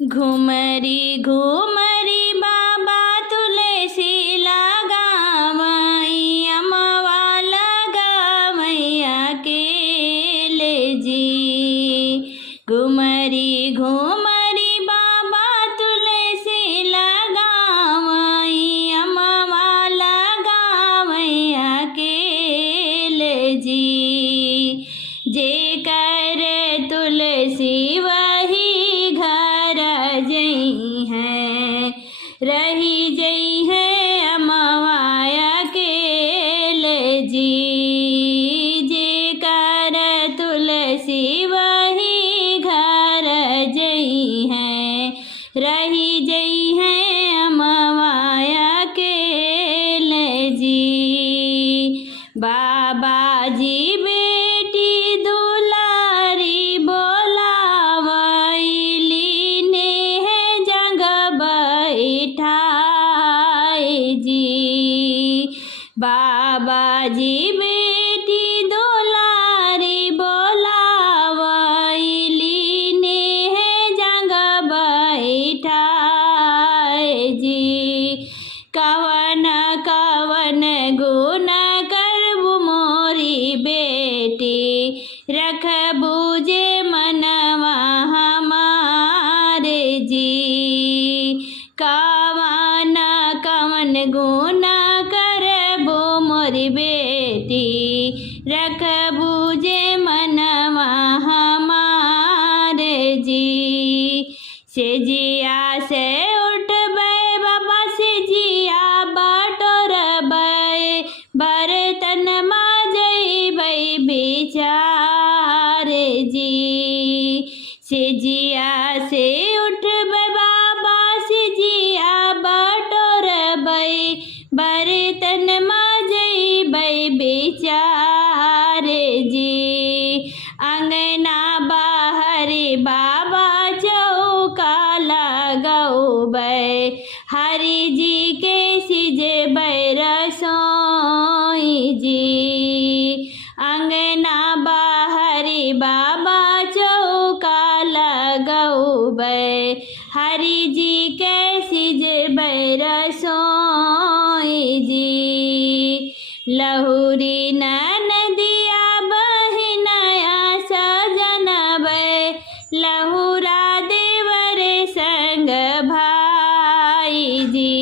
घुमरी घुमरी बाबा तुलसी लगावई अमवा लगावई अकेले जी। घुमरी घुमरी बाबा तुलसी लगावई अमवा लगावई अकेले जी। जे कर तुलसी वही घर जई है, रही जई है अमवाया अकेले जी। जे कर तुलसी वही घर जई है, रही जई है अमवाया अकेले जी। बाबा जी बेटी दुलारी बोलावैली ने है जंग बैठाए जी। बाबा जी बेटी दुलारी बोलावैली ने है जंग बैठाए जी। कवन कवन गुण करबु मोरी बेटी, रखबू जे मनवा हमारे जी। कवन कवन गुण करबू मोरी बेटी, रखबू जे मनवा हमारे जी। से जिया से उठबै बाबा से जिया बटोरबै, बर्तन माजबै बिचारे जी। से जिया से उठबै बाबा से जिया बटोरबै, बर्तन माजबै बिचारे जी। अंगना बाहरी बाबा चौका लगौबै, हरि जी के सिजबै रसोई जी। अंगना बाहरी बाबा चौका लगौबै, हरि जी के सिजबै रसोई जी। लहुरी ननदिया बहिनया सजनबै, लहुरा देवर संग भाई जी।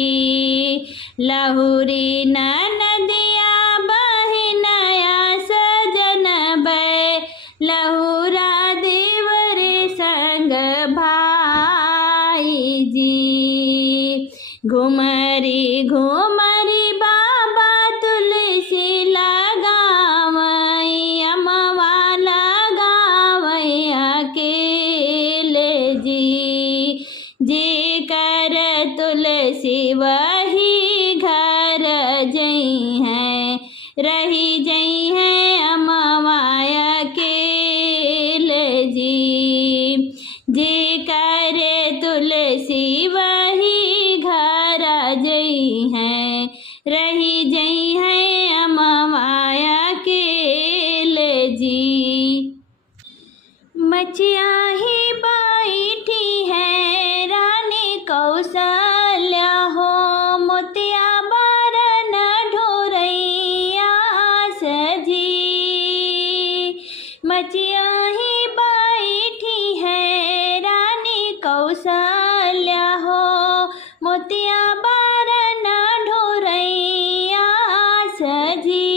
लहुरी ननदिया बहिनया सजनबै, लहुरा देवर संग भाई जी। घुमरी घुमरी बाबा तुलसी लगावई अमवा लगावई अकेले जी। जे कर तुलसी वही घर जई है, रही जई है अमवाया अकेले जी। जे कर तुलसी वही घर जई है, रही जई है अमवाया अकेले जी। मचिया ही बैठी है रानी कौशल्या हो, मोतिया बारन ढोरैया सजी। मचिया ही बैठी है रानी कौशल्या हो, मोतिया बारन ढोरैया सजी।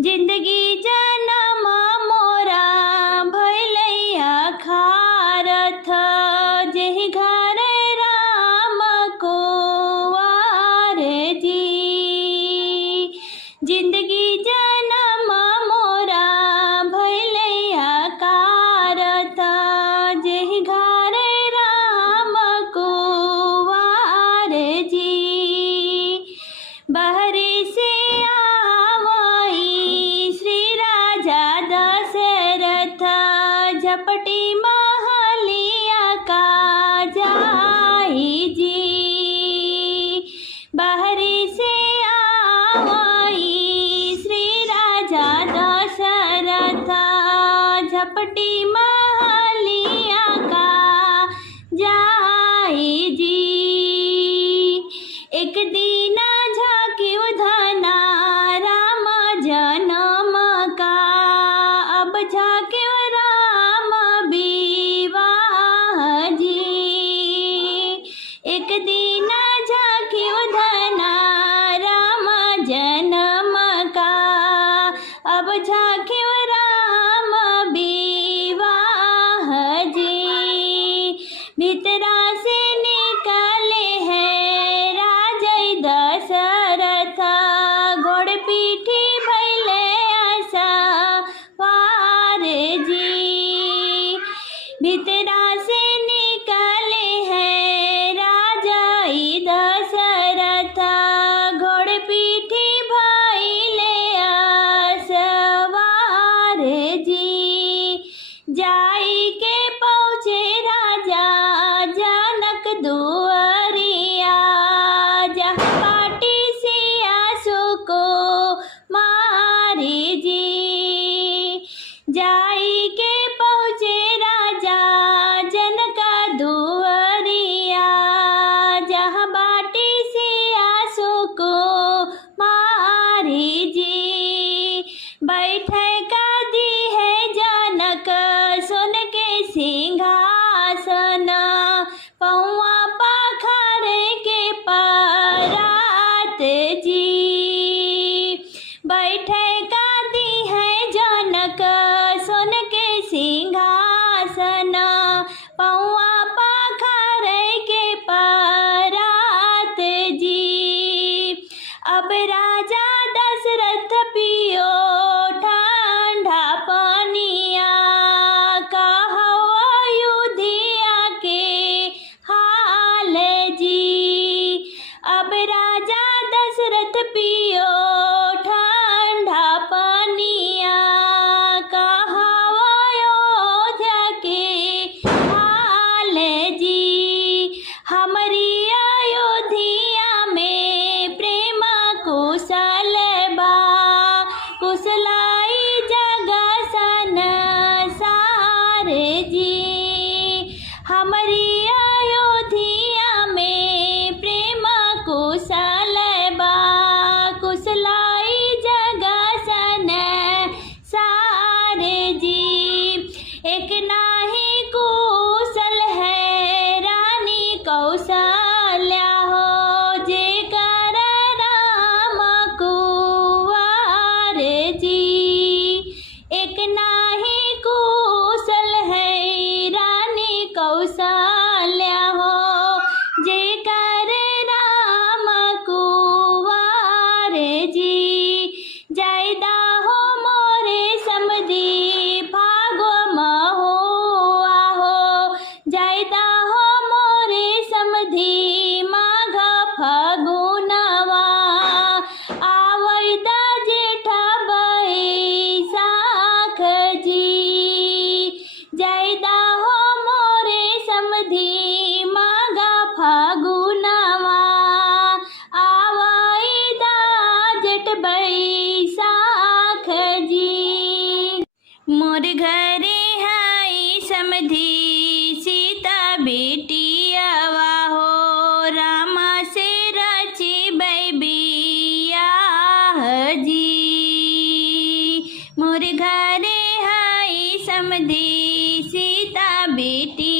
जिंदगी जनम मोरा भैलैया खारथ, जेहि घर राम को वार जी। जिंदगी जनम मोरा भैलैया कारथ, जेहि घर राम को वार जी। बहरी से आवई श्री राजा दशरथ, झपटी महलिया का जाई जी। बहरी से आवई श्री राजा दशरथ, झपटी महलिया का जाई जी। एक दिन झाँक्यो धना राम जन्म का, अब झाँक्यो राम विवाह जी। एक दिन झाँक्यो धना राम जन्म का, अब झाँक्यो राम विवाह जी। भीतरा से निकाले हैं राजा दशरथ, घोड़ पीठी भैले आशा वार जी। भीतरा से निकाले हैं राजा दशरथ, घोड़ पीठी भैले आसवार जी। जाई के पहुँचे राजा जनक दुआरिया, जहाँ पाटी सिया को मारी जी। जाई के पहुँचे राजा जनक दुआरिया, जहाँ बाटी सिया को मारी जी। बैठे का दी है जनक सोन के सिंहासन, पौआ पाखरे के परात जी। बैठे का दी है जनक सोन के सिंहासन, पौआ पाखरे के परात जी। अब राजा दशरथ पियो ठंडा पानिया, कहो अयोध्या के हाल जी। अब राजा दशरथ पियो ठंडा पानिया, कहो अयोध्या के हाल जी। हमारी अयोध्या में प्रेम कुशल बा, कुशलाई जग संसार जी। हमारी अयोध्या में प्रेम कुशल बा, कुशलाई जग संसार जी। एक नाही कुशल है रानी कौशल्या हो, जेकर राम कुंवर जी। एक नाही कुशल है रानी कौशल्या हो, जेकर राम कुंवर जी। जायदा हो मोरे समधी भागो महुआ हो, जायदा हो मोरे समधी माघ फगुनवा, आवैदा जेठ बैसाख जी। जायदा हो मोरे समधी माघ फगुनवा, आवैदा जेठ बैसाख जी। मोर घरे हाई समधी सीता बेटियावा हो, रामा से रची बियाह जी। मोर घरे हाई समधी सीता बेटी